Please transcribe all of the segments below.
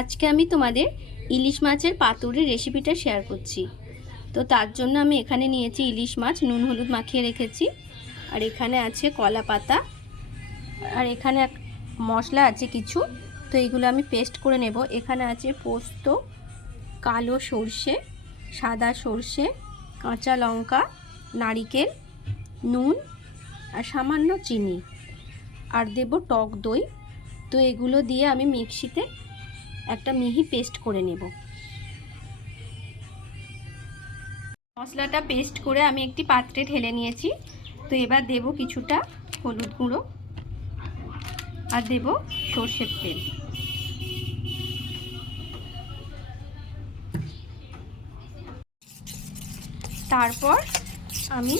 আজকে আমি তোমাদের ইলিশ মাছের পাতুরির রেসিপিটা শেয়ার করছি। তো তার জন্য আমি এখানে নিয়েছি ইলিশ মাছ, নুন হলুদ মাখিয়ে রেখেছি। আর এখানে আছে কলা পাতা, আর এখানে এক মশলা আছে কিছু। তো এইগুলো আমি পেস্ট করে নেব। এখানে আছে পোস্ত, কালো সর্ষে, সাদা সর্ষে, কাঁচা লঙ্কা, নারকেল, নুন আর সামান্য চিনি, আর দেব টক দই। তো এগুলো দিয়ে আমি মিক্সিতে একটা মিহি পেস্ট করে নেব। মশলাটা পেস্ট করে আমি একটি পাত্রে ঢেলে নিয়েছি। তো এবার দেব কিছুটা হলুদ গুঁড়ো আর দেব সর্ষের তেল। তারপর আমি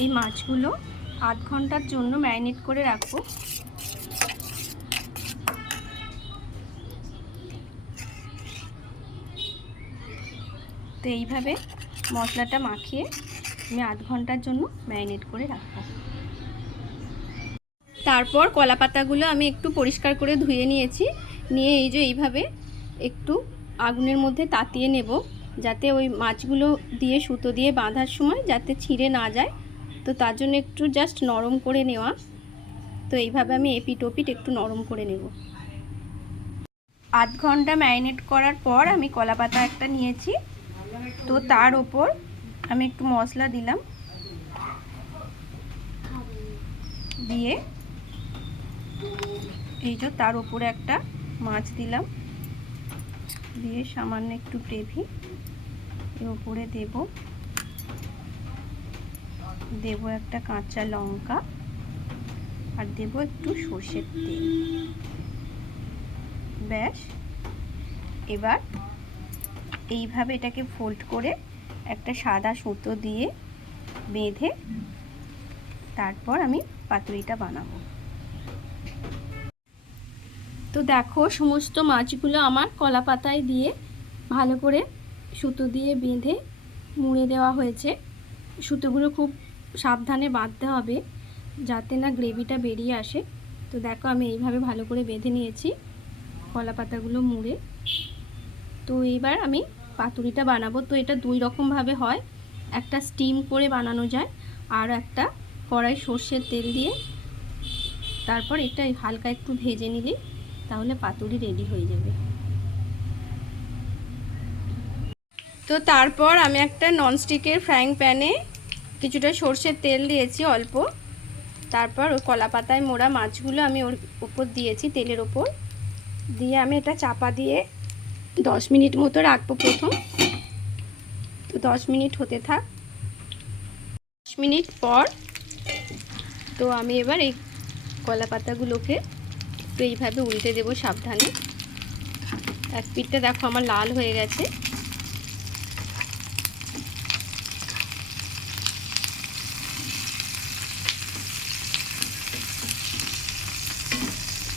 এই মাছগুলো আধ ঘন্টার জন্য ম্যারিনেট করে রাখবো। তো এইভাবে মশলাটা মাখিয়ে আমি আধ ঘন্টার জন্য ম্যারিনেট করে রাখবো। তারপর কলা পাতাগুলো আমি একটু পরিষ্কার করে ধুয়ে নিয়েছি। নিয়ে এই যে এইভাবে একটু আগুনের মধ্যে তাতিয়ে নেব, যাতে ওই মাছগুলো দিয়ে সুতো দিয়ে বাঁধার সময় যাতে ছিঁড়ে না যায়। তো তার জন্য একটু জাস্ট নরম করে নেওয়া। তো এইভাবে আমি এপিট ওপিট একটু নরম করে নেব। আধ ঘন্টা ম্যারিনেট করার পর আমি কলা পাতা একটা নিয়েছি। তো তার ওপর আমি একটু মশলা দিলাম, দিয়ে এই যে তার উপরে একটা মাছ দিলাম, দিয়ে সামান্য একটু গ্রেভি এর উপরে দেব একটা কাঁচা লঙ্কা, আর দেব একটু সর্ষের তেল। ব্যাস, এবার এইভাবে এটাকে ফোল্ড করে একটা সাদা সুতো দিয়ে বেঁধে তারপর আমি পাতুরিটা বানাবো। তো দেখো, সমস্ত মাছগুলো আমার কলা পাতায় দিয়ে ভালো করে সুতো দিয়ে বেঁধে মুড়ে দেওয়া হয়েছে। সুতোগুলো খুব সাবধানে বাঁধতে হবে যাতে না গ্রেভিটা বেরিয়ে আসে। তো দেখো, আমি এইভাবে ভালো করে বেঁধে নিয়েছি কলা পাতাগুলো মুড়ে। তো এইবার আমি পাতুরিটা বানাবো। তো এটা দুই রকমভাবে হয়, একটা স্টিম করে বানানো যায়, আর একটা কড়াই সর্ষের তেল দিয়ে তারপর এটা হালকা একটু ভেজে নিলেই তাহলে পাতুরি রেডি হয়ে যাবে। তো তারপর আমি একটা ননস্টিকের ফ্রাইং প্যানে কিছুটা সর্ষের তেল দিয়েছি অল্প। তারপর ওই কলা পাতায় মোড়া মাছগুলো আমি ওর উপর দিয়েছি, তেলের ওপর দিয়ে আমি এটা চাপা দিয়ে 10 মিনিট মতো রাখবো প্রথম। তো 10 মিনিট হতে থাক। 10 মিনিট পর তো আমি এবার এই কলা পাতাগুলোকে একটু এইভাবে উল্টে দেবো সাবধানে। এক পিঠটা দেখো আমার লাল হয়ে গেছে।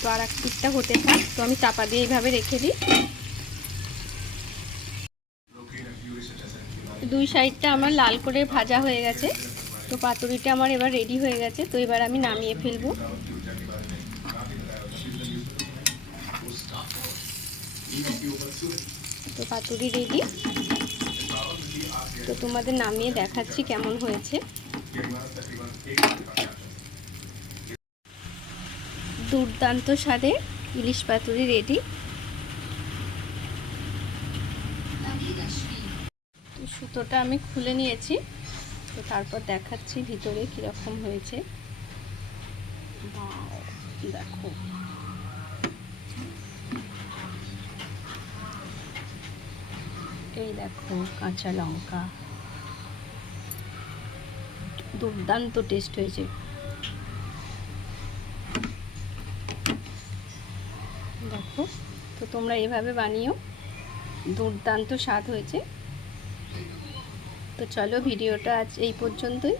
তো আর এক পিঠটা হতে থাক। তো আমি চাপা দিয়ে এইভাবে রেখে দিই। দুই সাইডটা আমার লাল করে ভাজা হয়ে গেছে। তো পাতুরিটা আমার এবার রেডি হয়ে গেছে। তো এবার আমি নামিয়ে ফেলবো। তো পাতুরি রেডি। তো তোমাদের নামিয়ে দেখাচ্ছি কেমন হয়েছে। দুর্দান্ত স্বাদে ইলিশ পাতুরি রেডি। তো সুতোটা আমি খুলে নিয়েছি। তো তারপর দেখাচ্ছি ভিতরে কীরকম হয়েছে। দেখো, এই দেখো কাঁচা লঙ্কা, দুর্দান্ত টেস্ট হয়েছে। দেখো, তো তোমরা এভাবে বানিও, দুর্দান্ত স্বাদ হয়েছে। তো চলো, ভিডিওটা আজ এই পর্যন্তই।